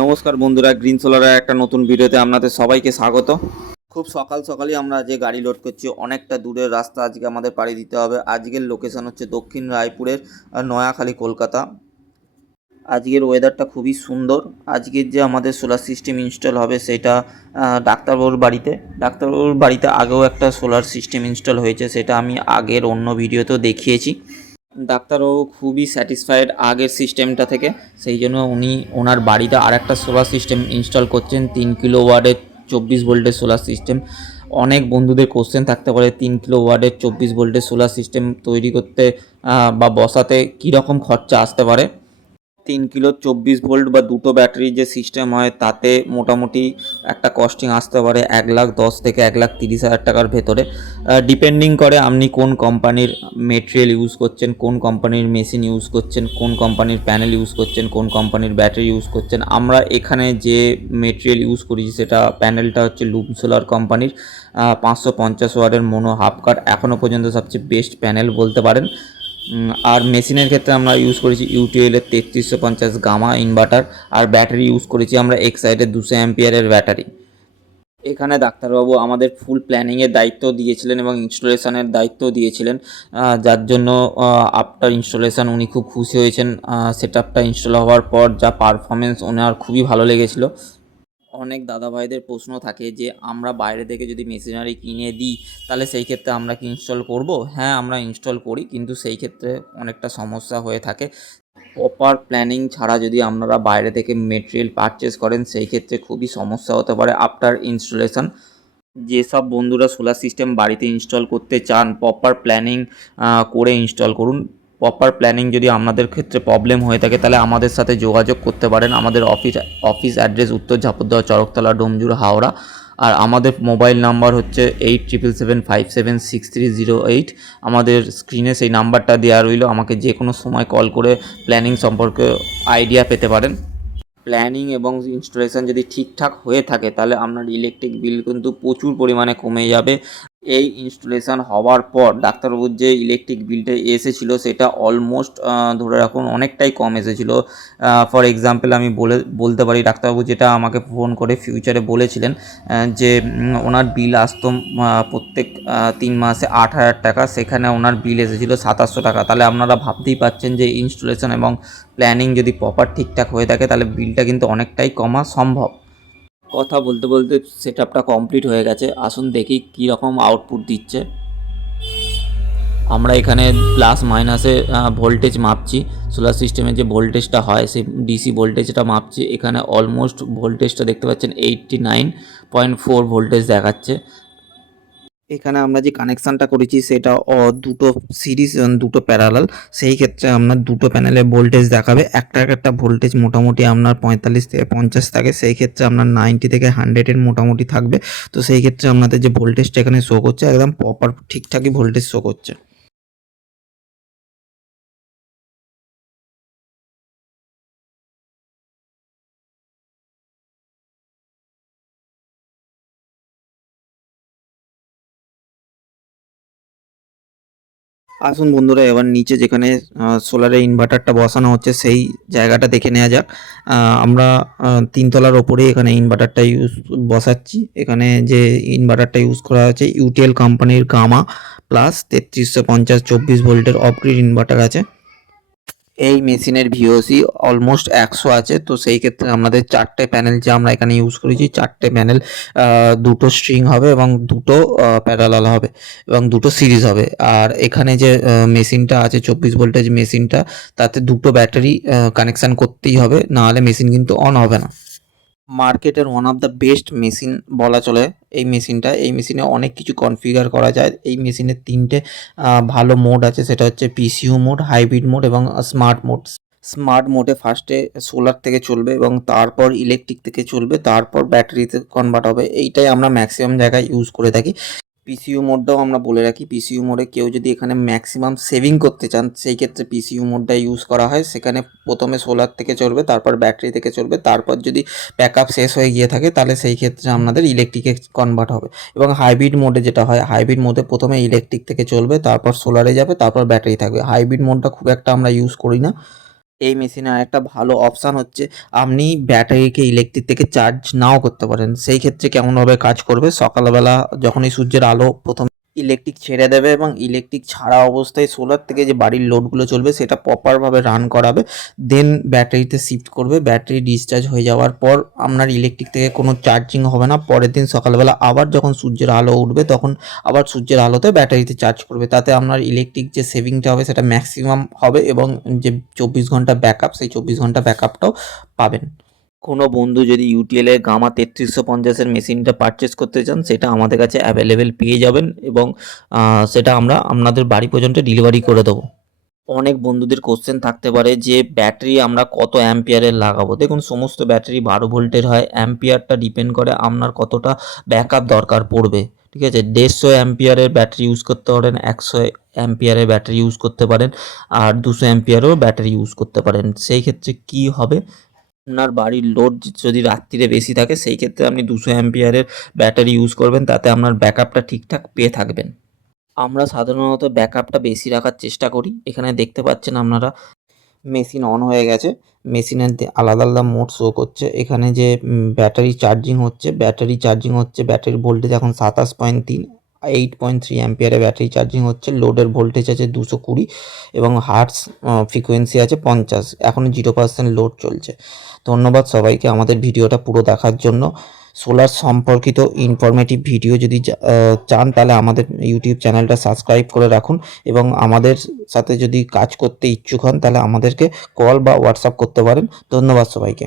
নমস্কার বন্ধুরা, গ্রিন সোলারের একটা নতুন ভিডিওতে আপনাদের সবাইকে স্বাগত। খুব সকাল সকালই আমরা যে গাড়ি লোড করছি, অনেকটা দূরের রাস্তা আজকে আমাদের পাড়ি দিতে হবে। আজকের লোকেশন হচ্ছে দক্ষিণ রায়পুরের নয়াখালী, কলকাতা। আজকের ওয়েদারটা খুবই সুন্দর। আজকের যে আমাদের সোলার সিস্টেম ইনস্টল হবে সেটা ডাক্তারবাবুর বাড়িতে আগেও একটা সোলার সিস্টেম ইনস্টল হয়েছে, সেটা আমি আগের অন্য ভিডিওতেও দেখিয়েছি। ডাক্তারবাবু খুবই স্যাটিসফাইড আগের সিস্টেমটা থেকে, সেই জন্য উনি ওনার বাড়িতে আরেকটা সোলার সিস্টেম ইনস্টল করছেন, 3 কিলোওয়াটের 24 ভোল্টের সোলার সিস্টেম। অনেক বন্ধুদের কোশ্চেন থাকতে পারে 3 কিলোওয়াটের 24 ভোল্টের সোলার সিস্টেম তৈরি করতে বা বসাতে কীরকম খরচা আসতে পারে। 3 কিলো 24 ভোল্ট বা দুটো ব্যাটারি যে সিস্টেম হয় তাতে মোটামুটি একটা কস্টিং আসতে পারে 1,10,000 থেকে 1,30,000 টাকার ভেতরে। ডিপেন্ডিং করে আপনি কোন কোম্পানির মেটেরিয়াল ইউজ করছেন, কোন কোম্পানির মেশিন ইউজ করছেন, কোন কোম্পানির প্যানেল ইউজ করছেন, কোন কোম্পানির ব্যাটারি ইউজ করছেন। আমরা এখানে যে মেটেরিয়াল ইউজ করি সেটা প্যানেলটা হচ্ছে লুম সোলার কোম্পানির 550 ওয়াটের মোনো হাফ কাট, এখনও পর্যন্ত সবচেয়ে বেস্ট প্যানেল বলতে পারেন। আর মেশিনের ক্ষেত্রে আমরা ইউজ করেছি ইউটিএলের 3350 গামা ইনভার্টার, আর ব্যাটারি ইউজ করেছি আমরা এক্সাইডের 200 অ্যাম্পিয়ারের ব্যাটারি। এখানে ডাক্তারবাবু আমাদের ফুল প্ল্যানিংয়ের দায়িত্ব দিয়েছিলেন এবং ইনস্টলেশনের দায়িত্ব দিয়েছিলেন, যার জন্য আফটার ইনস্টলেশন উনি খুব খুশি হয়েছেন। সেটআপটা ইনস্টল হওয়ার পর যা পারফরমেন্স ওনার খুবই ভালো লেগেছিল। অনেক দাদাভাইদের প্রশ্ন থাকে যে আমরা বাইরে থেকে যদি মেশিনারি কিনে দিই তাহলে সেই ক্ষেত্রে আমরা কি ইনস্টল করব? হ্যাঁ, আমরা ইনস্টল করি, কিন্তু সেই ক্ষেত্রে অনেকটা সমস্যা হয়ে থাকে। প্রপার প্ল্যানিং ছাড়া যদি আপনারা বাইরে থেকে মেটেরিয়াল পারচেস করেন সেই ক্ষেত্রে খুবই সমস্যা হতে পারে আফটার ইনস্টলেশন। যেসব বন্ধুরা সোলার সিস্টেম বাড়িতে ইনস্টল করতে চান, প্রপার প্ল্যানিং করে ইনস্টল করুন। প্রপার প্ল্যানিং যদি আপনাদের ক্ষেত্রে প্রবলেম হয়ে থাকে তাহলে আমাদের সাথে যোগাযোগ করতে পারেন। আমাদের অফিস অ্যাড্রেস উত্তর ঝাপুরদহ, চরকতলা, ডোমজুর, হাওড়া। আর আমাদের মোবাইল নাম্বার হচ্ছে 8777576308। আমাদের স্ক্রিনে সেই নাম্বারটা দেওয়া রইল, আমাকে যে কোনো সময় কল করে প্ল্যানিং সম্পর্কে আইডিয়া পেতে পারেন। প্ল্যানিং এবং ইনস্টলেশন যদি ঠিকঠাক হয়ে থাকে তাহলে আপনার ইলেকট্রিক বিল কিন্তু প্রচুর পরিমাণে কমে যাবে। এই ইনস্টলেশন হওয়ার পর ডাক্তারবাবুর যে ইলেকট্রিক বিলটা এসেছিলো সেটা অলমোস্ট ধরে রাখুন অনেকটাই কম এসেছিলো। ফর এক্সাম্পল আমি বলতে পারি, ডাক্তারবাবু যেটা আমাকে ফোন করে ফিউচারে বলেছিলেন যে ওনার বিল আসতো প্রত্যেক 3 মাসে 8,000 টাকা, সেখানে ওনার বিল এসেছিলো 2700 টাকা। তাহলে আপনারা ভাবতেই পাচ্ছেন যে ইনস্টলেশন এবং প্ল্যানিং যদি প্রপার ঠিকঠাক হয়ে থাকে তাহলে বিলটা কিন্তু অনেকটাই কমা সম্ভব। কথা বলতে বলতে সেটআপটা কমপ্লিট হয়ে গেছে, আসুন দেখি কী রকম আউটপুট দিচ্ছে। আমরা এখানে প্লাস মাইনাসে ভোল্টেজ মাপছি, সোলার সিস্টেমে যে ভোল্টেজটা হয় সেই ডিসি ভোল্টেজটা মাপছি। এখানে অলমোস্ট ভোল্টেজটা দেখতে পাচ্ছেন 89.4 ভোল্টেজ দেখাচ্ছে। এখানে আমরা যে কানেকশানটা করেছি সেটা দুটো সিরিজ, দুটো প্যারালাল। সেই ক্ষেত্রে আপনার দুটো প্যানেলে ভোল্টেজ দেখাবে, একটা ভোল্টেজ মোটামুটি আপনার 45 থেকে 50 থাকে, সেই ক্ষেত্রে আপনার 90 থেকে 100-এর মোটামুটি থাকবে। তো সেই ক্ষেত্রে আপনাদের যে ভোল্টেজটা এখানে শো করছে একদম প্রপার ঠিকঠাকই ভোল্টেজ শো করছে। আসুন বন্ধুরা, এবার নিচে যেখানে সোলারের ইনভার্টারটা বসানো হচ্ছে সেই জায়গাটা দেখে নেওয়া যাক। আমরা 3 তলার ওপরে এখানে ইনভার্টারটা বসাচ্ছি। এখানে যে ইনভার্টারটা ইউজ করা হচ্ছে ইউটিএল কোম্পানির গামা প্লাস 3350 24 ভোল্টের অফ গ্রিড ইনভার্টার আছে। এই মেশিনের ভিওসি অলমোস্ট 100 আছে। তো সেই ক্ষেত্রে আমাদের 4টে প্যানেল যে আমরা এখানে ইউজ করেছি, 4টে প্যানেল, দুটো স্ট্রিং হবে এবং দুটো প্যারালাল হবে এবং দুটো সিরিজ হবে। আর এখানে যে মেশিনটা আছে 24 ভোল্টেজ মেশিনটা, তাতে দুটো ব্যাটারি কানেকশান করতেই হবে, নাহলে মেশিন কিন্তু অন হবে না। মার্কেটের one of the best machine বলা চলে এই মেশিনে অনেক কিছু কনফিগার করা যায়। এই মেশিনের 3টে ভালো মোড আছে, সেটা হচ্ছে পিসিইউ মোড, হাইব্রিড মোড এবং স্মার্ট মোড। স্মার্ট মোডে ফার্স্টে সোলার থেকে চলবে এবং তারপর ইলেকট্রিক থেকে চলবে, তারপর ব্যাটারিতে কনভার্ট হবে। এইটাই আমরা ম্যাক্সিমাম জায়গায় ইউজ করে থাকি। পিসিইউ মোডটাও আমরা বলে রাখি, পিসিইউ মোডে কেউ যদি এখানে ম্যাক্সিমাম সেভিং করতে চান সেই ক্ষেত্রে পিসিইউ মোডটা ইউজ করা হয়। সেখানে প্রথমে সোলার থেকে চলবে, তারপর ব্যাটারি থেকে চলবে, তারপর যদি ব্যাকআপ শেষ হয়ে গিয়ে থাকে তাহলে সেই ক্ষেত্রে আপনাদের ইলেকট্রিকে কনভার্ট হবে। এবং হাইব্রিড মোডে যেটা হয়, হাইব্রিড মোডে প্রথমে ইলেকট্রিক থেকে চলবে, তারপর সোলারে যাবে, তারপর ব্যাটারি থাকবে। হাইব্রিড মোডটা খুব একটা আমরা ইউজ করি না। এই মেশিনে আরেকটা ভালো অপশান হচ্ছে আপনি ব্যাটারিকে ইলেকট্রিক থেকে চার্জ নাও করতে পারেন। সেই ক্ষেত্রে কেমনভাবে কাজ করবে, সকালবেলা যখনই সূর্যের আলো প্রথম ইলেকট্রিক ছেড়ে দেবে এবং ইলেকট্রিক ছাড়া অবস্থায় সোলার থেকে যে বাড়ির লোডগুলো চলবে সেটা প্রপারভাবে রান করাবে, দেন ব্যাটারিতে শিফট করবে। ব্যাটারি ডিসচার্জ হয়ে যাওয়ার পর আপনার ইলেকট্রিক থেকে কোনো চার্জিং হবে না। পরের দিন সকালবেলা আবার যখন সূর্যের আলো উঠবে তখন আবার সূর্যের আলোতে ব্যাটারিতে চার্জ করবে। তাতে আপনার ইলেকট্রিক যে সেভিংটা হবে সেটা ম্যাক্সিমাম হবে এবং যে 24 ঘন্টা ব্যাকআপ সেই 24 ঘন্টা ব্যাকআপটাও পাবেন। কোনো বন্ধু যদি ইউটিএল এর গামা 3350 মেশিনটা পারচেস করতে চান সেটা আমাদের কাছে অ্যাভেলেবেল পেয়ে যাবেন এবং সেটা আমরা আপনাদের বাড়ি পর্যন্ত ডেলিভারি করে দেবো। অনেক বন্ধুদের কোশ্চেন থাকতে পারে যে ব্যাটারি আমরা কত অ্যাম্পিয়ারের লাগাবো। দেখুন, সমস্ত ব্যাটারি 12 ভোল্টের হয়। অ্যাম্পিয়ারটা ডিপেন্ড করে আপনার কতটা ব্যাকআপ দরকার পড়বে। ঠিক আছে, 150 অ্যাম্পিয়ারের ব্যাটারি ইউজ করতে পারেন, 100 অ্যাম্পিয়ারের ব্যাটারি ইউজ করতে পারেন, আর 200 অ্যাম্পিয়ারেরও ব্যাটারি ইউজ করতে পারেন। সেই ক্ষেত্রে কি হবে, আপনার বাড়ির লোড যদি রাত্রিরে বেশি থাকে সেই ক্ষেত্রে আপনি 200 অ্যাম্পিয়ারের ব্যাটারি ইউজ করবেন, তাতে আপনার ব্যাকআপটা ঠিকঠাক পেয়ে থাকবেন। আমরা সাধারণত ব্যাকআপটা বেশি রাখার চেষ্টা করি। এখানে দেখতে পাচ্ছেন আপনারা মেশিন অন হয়ে গেছে। মেশিনের আলাদা আলাদা মোড শো করছে। এখানে যে ব্যাটারি চার্জিং হচ্ছে, ব্যাটারির ভোল্টেজ এখন 27.3, 8.3 অ্যাম্পিয়ারের ব্যাটারি চার্জিং হচ্ছে। লোডের ভোল্টেজ আছে 220 এবং হার্টস ফ্রিকোয়েন্সি আছে 50। এখনও 0% লোড চলছে। ধন্যবাদ সবাইকে আমাদের ভিডিওটা পুরো দেখার জন্য। সোলার সম্পর্কিত ইনফরমেটিভ ভিডিও যদি চান তাহলে আমাদের ইউটিউব চ্যানেলটা সাবস্ক্রাইব করে রাখুন এবং আমাদের সাথে যদি কাজ করতে ইচ্ছুক হন তাহলে আমাদেরকে কল বা হোয়াটসঅ্যাপ করতে পারেন। ধন্যবাদ সবাইকে।